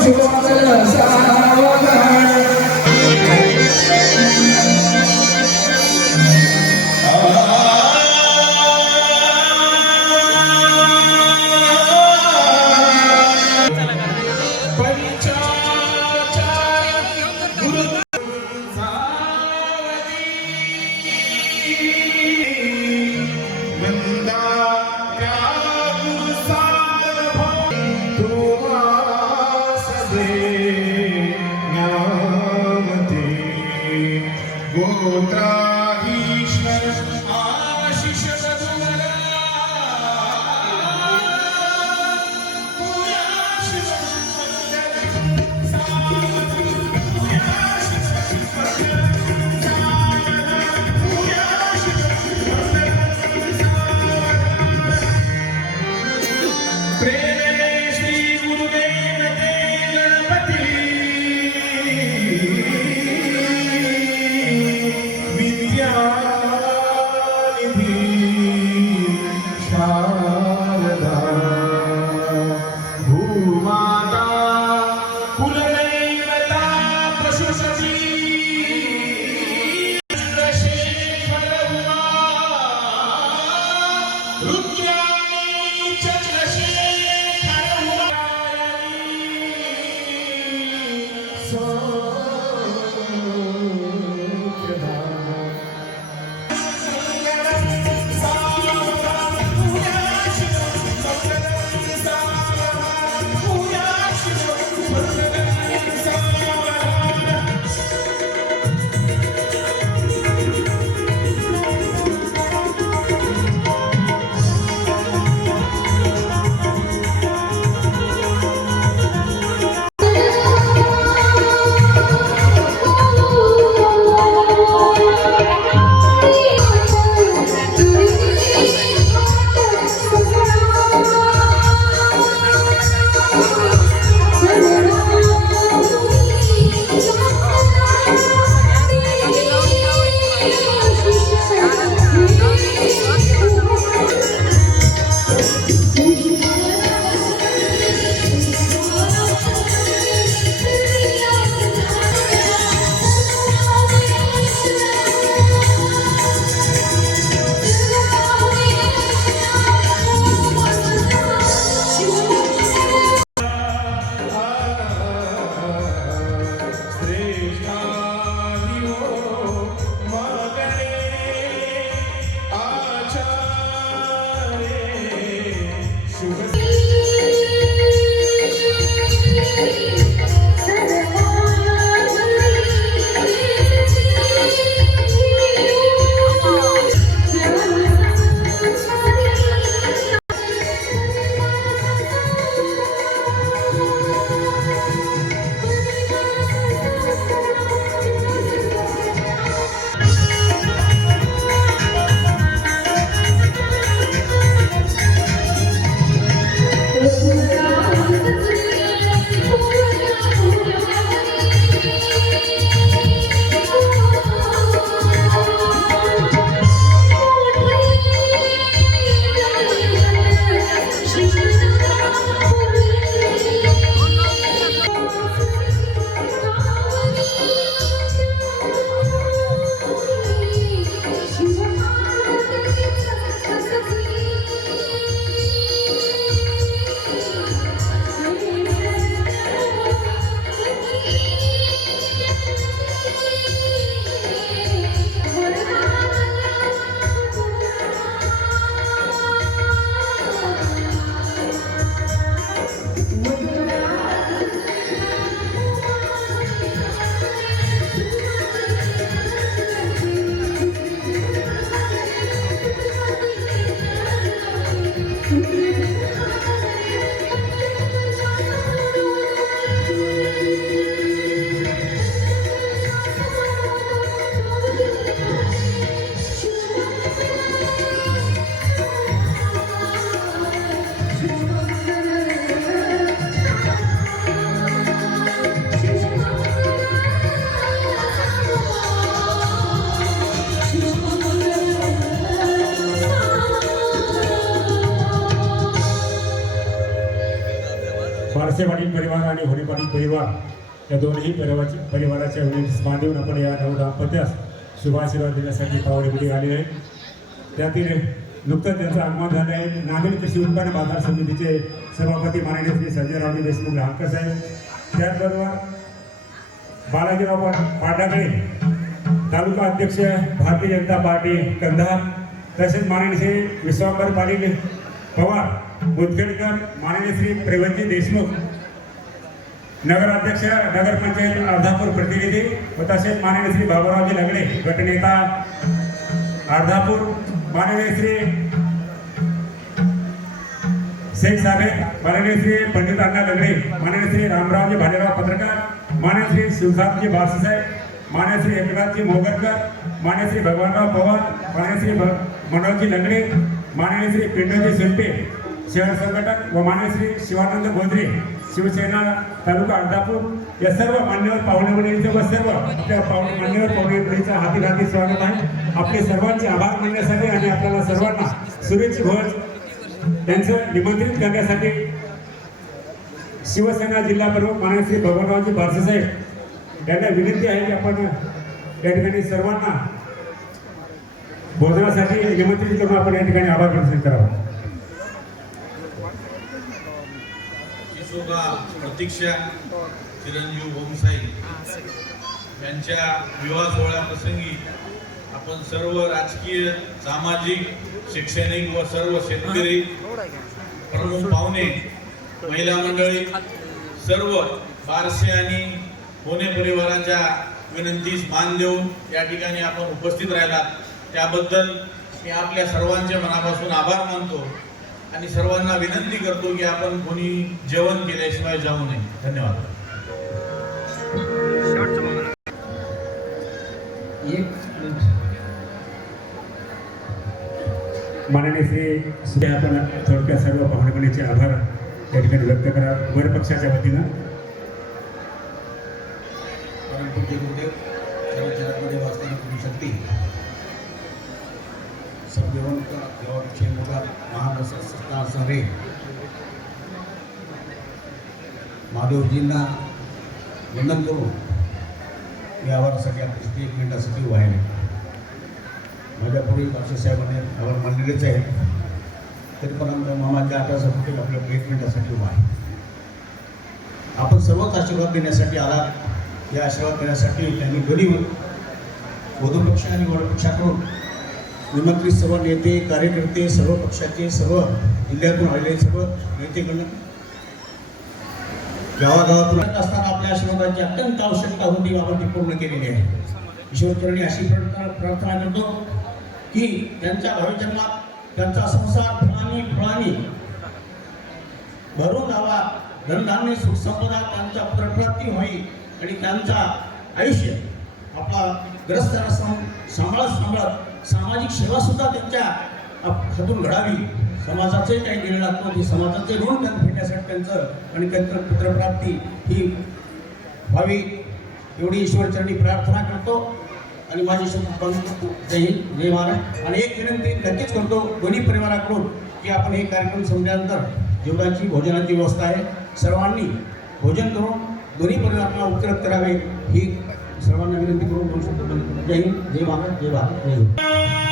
Nk’uko abantu. encontraba Rukia बारसे पाटील परिवार आणि होणे पाटील परिवार या दोन्ही परिवाराची परिवाराच्या विनंतीस मान देऊन आपण या नऊ दाम्पत्यास शुभाशीर्वाद देण्यासाठी पावणे पिढी आले आहे. त्यातील नुकतंच त्यांचं आगमन झालं आहे. नांदेड कृषी उत्पन्न बाजार समितीचे सभापती माननीय श्री संजयरावजी देशमुख लहानकर साहेब त्याचबरोबर बालाजीराव पाटाकडे तालुका अध्यक्ष भारतीय जनता पार्टी कंधार तसेच माननीय श्री विश्वांबर पाटील पवार मुदखेडकर माननीय श्री प्रेमजी देशमुख नगराध्यक्ष नगरपंचायत अर्धापूर प्रतिनिधी व तसेच माननीय श्री बाबुरावजी लगडे गटनेता अर्धापूर माननीय श्री शेख साहेब माननीय श्री पंडित अण्णा लगडे माननीय श्री रामरावजी भालेराव पत्रकार माननीय श्री शिवसाबजी बाळासाहेब माननीय श्री एकनाथजी मोगरकर माननीय श्री भगवानराव पवार माननीय श्री मनोजी लगडे माननीय श्री पिंडोजी शिंपे शहर संघटक व माननीय श्री शिवानंद गोदरे शिवसेना तालुका अर्धापूर या सर्व मान्यवर पाहुणे मंडळींचे व सर्व आपल्या पाहुणे मान्यवर पाहुणे मंडळीचं हाती हाती स्वागत आहे. आपले सर्वांचे आभार मानण्यासाठी आणि आपल्याला सर्वांना सुरेश भोज त्यांचं निमंत्रित करण्यासाठी शिवसेना जिल्हा प्रमुख माननीय श्री भगवानरावजी बारसेसाहेब यांना विनंती आहे की आपण या ठिकाणी सर्वांना भोजनासाठी निमंत्रित करून आपण या ठिकाणी आभार प्रदर्शित करावा प्रतीक्षा चिरंजीव ओमसाई यांच्या विवाह सोहळ्याप्रसंगी आपण सर्व राजकीय सामाजिक शैक्षणिक व सर्व शेतकरी प्रमुख पाहुणे महिला मंडळी सर्व बारसे आणि होणे परिवाराच्या विनंतीस मान देऊन या ठिकाणी आपण उपस्थित राहिलात. त्याबद्दल मी आपल्या सर्वांचे मनापासून आभार मानतो आणि सर्वांना विनंती करतो की आपण कोणी जेवण केल्याशिवाय जाऊ नये. धन्यवाद. माननीय श्री सुद्धा आपण थोडक्यात सर्व पाहुणेपणीचे आभार या ठिकाणी व्यक्त करा. वर पक्षाच्या वतीनं. परंतु शकते. सर्ववंत देवापेक्षा मोठा महान असा सत्ता असावे महादेवजींना वंदन करून मी आवारासाठी आपली एक मिनिटासाठी व्हायला माझ्या पूर्वी साहेबांनी आवार मानलेलेच आहे तरी पण आमच्या मामाच्या आठवसाठी आपल्या एक मिनिटासाठी उभा आहे आपण सर्वच आशीर्वाद देण्यासाठी आला या आशीर्वाद देण्यासाठी त्यांनी दोन्ही वधू पक्ष आणि वर पक्षाकडून निमंत्रित सर्व नेते कार्यकर्ते सर्व पक्षाचे सर्व जिल्ह्यातून आलेले सर्व नेतेकडून गावागावातून असताना आपल्या आशीर्वादाची अत्यंत आवश्यकता होती आपण ती पूर्ण केलेली आहे. ईश्वरचरणी अशी प्रार्थना करतो की त्यांच्या भावी जन्मात त्यांचा संसार फळानी फळानी भरून जावा. धनधान्य सुखसंपदा त्यांच्या प्रप्राप्ती होईल आणि त्यांचा आयुष्य आपला ग्रस्त सांभाळत सांभाळत सामाजिक सेवा सुद्धा त्यांच्या हातून घडावी. समाजाचे काही निर्णय असतो ते समाजाचे ऋण त्यांना फेडण्यासाठी त्यांचं आणि त्यांचं पुत्रप्राप्ती ही व्हावी. एवढी ईश्वरचरणी प्रार्थना करतो. आणि माझी शब्द जय हिंद जय महाराज आणि एक विनंती नक्कीच करतो दोन्ही परिवाराकडून की आपण हे कार्यक्रम संपल्यानंतर जेवणाची भोजनाची व्यवस्था आहे. सर्वांनी भोजन करून दोन्ही परिवाराला उत्तर करावे. ही सर्वांना विनंती करून दोन शब्द जय हिंद जय भारत जय भारत. जय हिंद